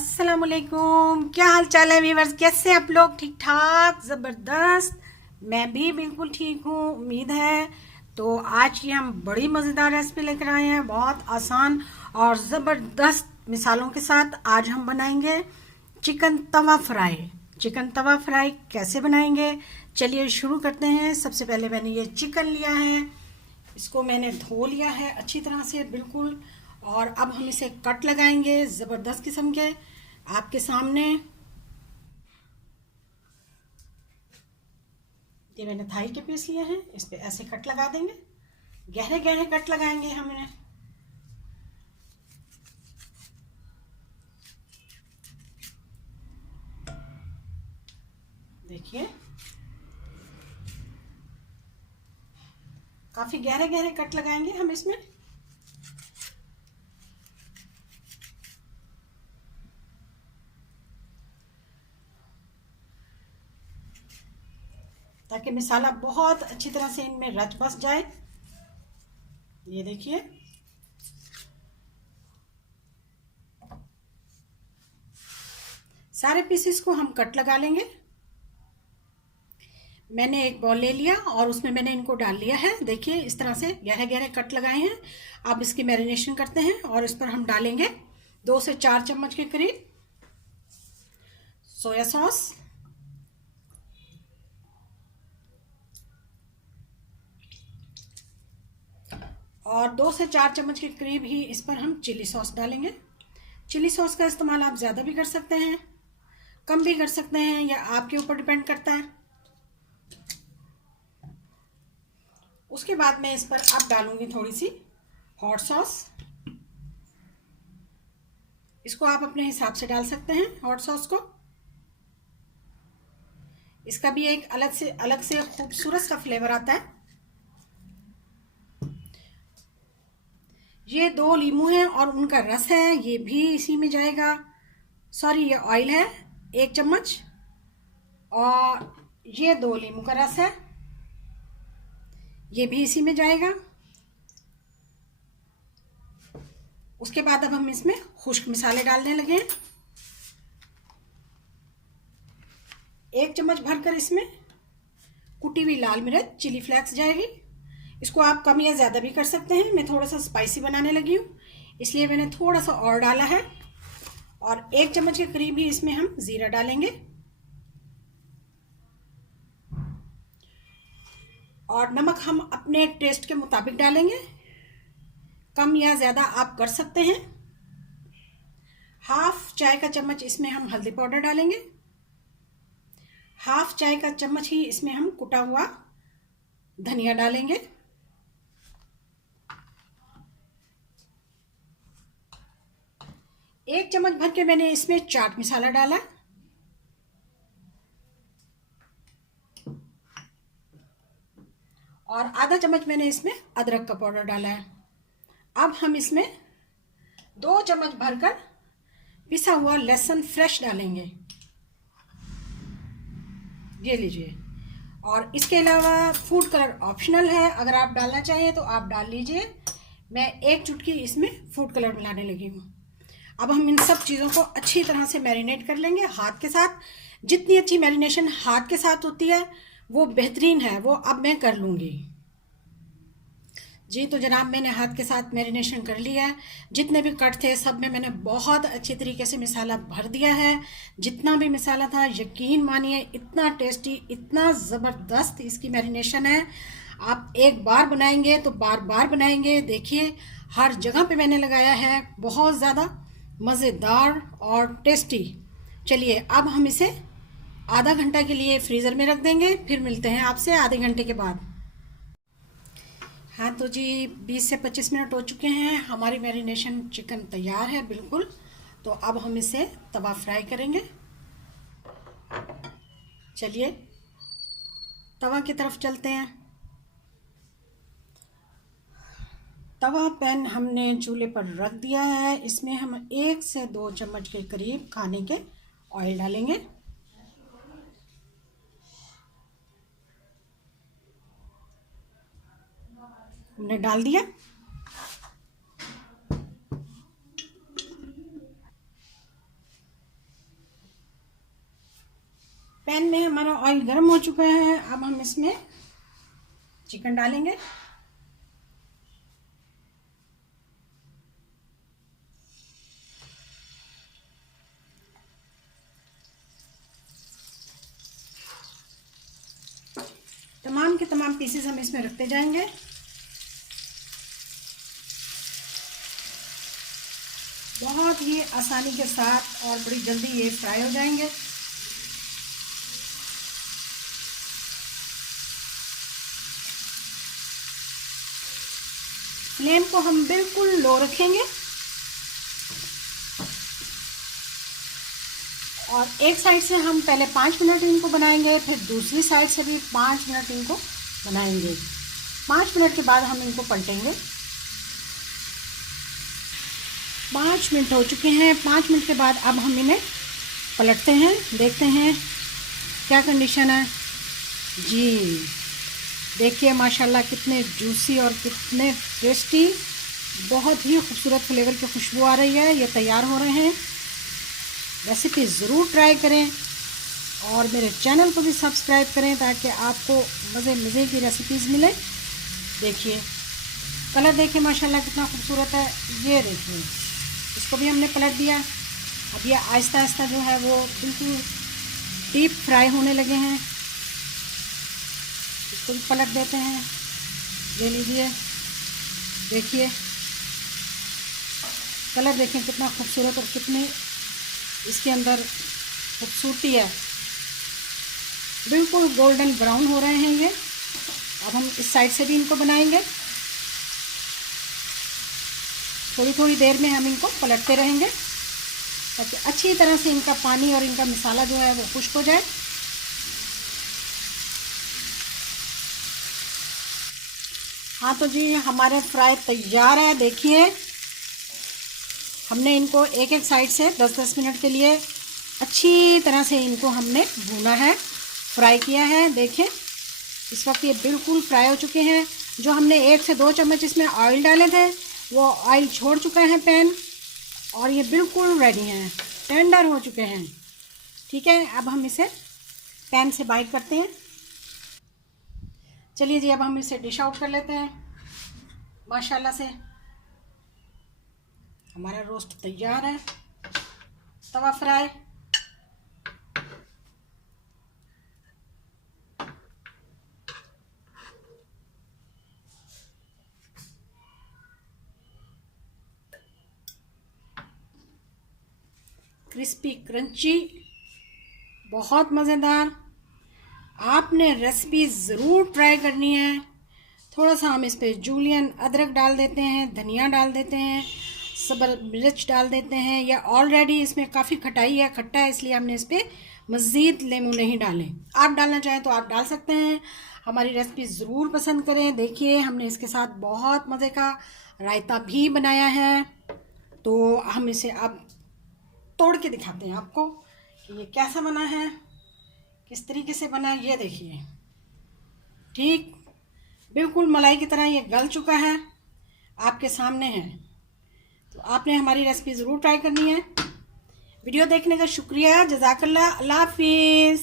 अस्सलाम वालेकुम। क्या हाल चाल है व्यूअर्स, कैसे आप लोग? ठीक ठाक, ज़बरदस्त। मैं भी बिल्कुल ठीक हूँ, उम्मीद है। तो आज की हम बड़ी मज़ेदार रेसिपी लेकर आए हैं, बहुत आसान और ज़बरदस्त मिसालों के साथ। आज हम बनाएंगे चिकन तवा फ्राई। चिकन तवा फ्राई कैसे बनाएंगे, चलिए शुरू करते हैं। सबसे पहले मैंने ये चिकन लिया है, इसको मैंने धो लिया है अच्छी तरह से बिल्कुल। और अब हम इसे कट लगाएंगे ज़बरदस्त किस्म के आपके सामने। ये मैंने थाई के पीस लिए हैं, इस पे ऐसे कट लगा देंगे, गहरे गहरे कट लगाएंगे हम इन्हें। देखिए काफी गहरे गहरे कट लगाएंगे हम इसमें। ताकि मसाला बहुत अच्छी तरह से इनमें रच बस जाए। ये देखिए सारे पीसेस को हम कट लगा लेंगे। मैंने एक बॉल ले लिया और उसमें मैंने इनको डाल लिया है। देखिए इस तरह से गहरे गहरे कट लगाए हैं। अब इसकी मैरिनेशन करते हैं और इस पर हम डालेंगे 2 से 4 चम्मच के करीब सोया सॉस, और 2 से 4 चम्मच के करीब ही इस पर हम चिली सॉस डालेंगे। चिली सॉस का इस्तेमाल आप ज़्यादा भी कर सकते हैं, कम भी कर सकते हैं, या आपके ऊपर डिपेंड करता है। उसके बाद मैं इस पर अब डालूंगी थोड़ी सी हॉट सॉस। इसको आप अपने हिसाब से डाल सकते हैं हॉट सॉस को। इसका भी एक अलग से खूबसूरत सा फ्लेवर आता है। ये 2 लीमू हैं और उनका रस है, ये भी इसी में जाएगा। सॉरी, ये ऑयल है 1 चम्मच, और ये 2 लीमू का रस है, ये भी इसी में जाएगा। उसके बाद अब हम इसमें खुश्क मसाले डालने लगे हैं। 1 चम्मच भरकर इसमें कुटी हुई लाल मिर्च चिली फ्लेक्स जाएगी। इसको आप कम या ज़्यादा भी कर सकते हैं। मैं थोड़ा सा स्पाइसी बनाने लगी हूँ, इसलिए मैंने थोड़ा सा और डाला है। और 1 चम्मच के करीब ही इसमें हम ज़ीरा डालेंगे, और नमक हम अपने टेस्ट के मुताबिक डालेंगे, कम या ज़्यादा आप कर सकते हैं। हाफ चाय का चम्मच इसमें हम हल्दी पाउडर डालेंगे। हाफ चाय का चम्मच ही इसमें हम कुटा हुआ धनिया डालेंगे। 1 चम्मच भर के मैंने इसमें चाट मसाला डाला, और आधा चम्मच मैंने इसमें अदरक का पाउडर डाला है। अब हम इसमें 2 चम्मच भरकर पिसा हुआ लहसुन फ्रेश डालेंगे। ये लीजिए। और इसके अलावा फूड कलर ऑप्शनल है, अगर आप डालना चाहिए तो आप डाल लीजिए। मैं 1 चुटकी इसमें फूड कलर मिलाने लगी हूँ। अब हम इन सब चीज़ों को अच्छी तरह से मैरिनेट कर लेंगे हाथ के साथ। जितनी अच्छी मैरिनेशन हाथ के साथ होती है वो बेहतरीन है, वो अब मैं कर लूँगी। जी तो जनाब, मैंने हाथ के साथ मैरिनेशन कर लिया है। जितने भी कट थे सब में मैंने बहुत अच्छी तरीके से मसाला भर दिया है। जितना भी मसाला था यकीन मानिए इतना टेस्टी, इतना ज़बरदस्त इसकी मैरिनेशन है। आप एक बार बनाएंगे तो बार बार बनाएंगे। देखिए हर जगह पे मैंने लगाया है, बहुत ज़्यादा मज़ेदार और टेस्टी। चलिए अब हम इसे आधा घंटा के लिए फ्रीज़र में रख देंगे, फिर मिलते हैं आपसे आधे घंटे के बाद। हाँ तो जी 20 से 25 मिनट हो चुके हैं, हमारी मैरिनेशन चिकन तैयार है बिल्कुल। तो अब हम इसे तवा फ्राई करेंगे। चलिए तवा की तरफ चलते हैं। तवा पैन हमने चूल्हे पर रख दिया है। इसमें हम 1 से 2 चम्मच के करीब खाने के ऑयल डालेंगे। हमने डाल दिया। पैन में हमारा ऑयल गर्म हो चुका है। अब हम इसमें चिकन डालेंगे। तमाम के तमाम पीसेस हम इसमें रखते जाएंगे। बहुत ही आसानी के साथ और बड़ी जल्दी ये फ्राई हो जाएंगे। फ्लेम को हम बिल्कुल लो रखेंगे और एक साइड से हम पहले 5 मिनट इनको बनाएंगे, फिर दूसरी साइड से भी 5 मिनट इनको बनाएंगे। 5 मिनट के बाद हम इनको पलटेंगे। 5 मिनट हो चुके हैं। 5 मिनट के बाद अब हम इन्हें पलटते हैं, देखते हैं क्या कंडीशन है। जी देखिए माशाल्लाह कितने जूसी और कितने टेस्टी, बहुत ही खूबसूरत फ्लेवर की खुशबू आ रही है। ये तैयार हो रहे हैं। रेसिपी ज़रूर ट्राई करें और मेरे चैनल को भी सब्सक्राइब करें ताकि आपको मज़े की रेसिपीज़ मिले। देखिए कलर देखिए माशाल्लाह कितना खूबसूरत है। ये देखिए इसको भी हमने पलट दिया। अब ये आहिस्ता आहिस्ता जो है वो बिल्कुल डीप फ्राई होने लगे हैं। इसको भी पलट देते हैं। ले लीजिए, देखिए कलर देखें कितना खूबसूरत और कितने इसके अंदर खूबसूरती है। बिल्कुल गोल्डन ब्राउन हो रहे हैं ये। अब हम इस साइड से भी इनको बनाएंगे। थोड़ी थोड़ी देर में हम इनको पलटते रहेंगे ताकि अच्छी तरह से इनका पानी और इनका मसाला जो है वो खुश्क हो जाए। हाँ तो जी हमारे फ्राई तैयार है। देखिए हमने इनको एक एक साइड से 10-10 मिनट के लिए अच्छी तरह से इनको हमने भूना है, फ्राई किया है। देखें इस वक्त ये बिल्कुल फ्राई हो चुके हैं। जो हमने 1 से 2 चम्मच इसमें ऑयल डाले थे वो ऑयल छोड़ चुका है पैन और ये बिल्कुल रेडी हैं, टेंडर हो चुके हैं। ठीक है, अब हम इसे पैन से बाइट करते हैं। चलिए जी अब हम इसे डिश आउट कर लेते हैं। माशाल्लाह से हमारा रोस्ट तैयार है। तवा फ्राई क्रिस्पी क्रंची, बहुत मज़ेदार। आपने रेसिपी ज़रूर ट्राई करनी है। थोड़ा सा हम इस पर जूलियन अदरक डाल देते हैं, धनिया डाल देते हैं, सब्ज़ मिर्च डाल देते हैं। या ऑलरेडी इसमें काफ़ी खटाई है, खट्टा है, इसलिए हमने इस पर मज़ीद लेमू नहीं डाले। आप डालना चाहें तो आप डाल सकते हैं। हमारी रेसिपी ज़रूर पसंद करें। देखिए हमने इसके साथ बहुत मज़े का रायता भी बनाया है। तो हम इसे अब तोड़ के दिखाते हैं आपको कि ये कैसा बना है, किस तरीके से बना है। ये देखिए ठीक बिल्कुल मलाई की तरह ये गल चुका है, आपके सामने है। तो आपने हमारी रेसिपी ज़रूर ट्राई करनी है। वीडियो देखने का शुक्रिया। जज़ाकल्लाह। अल्लाह हाफिज़।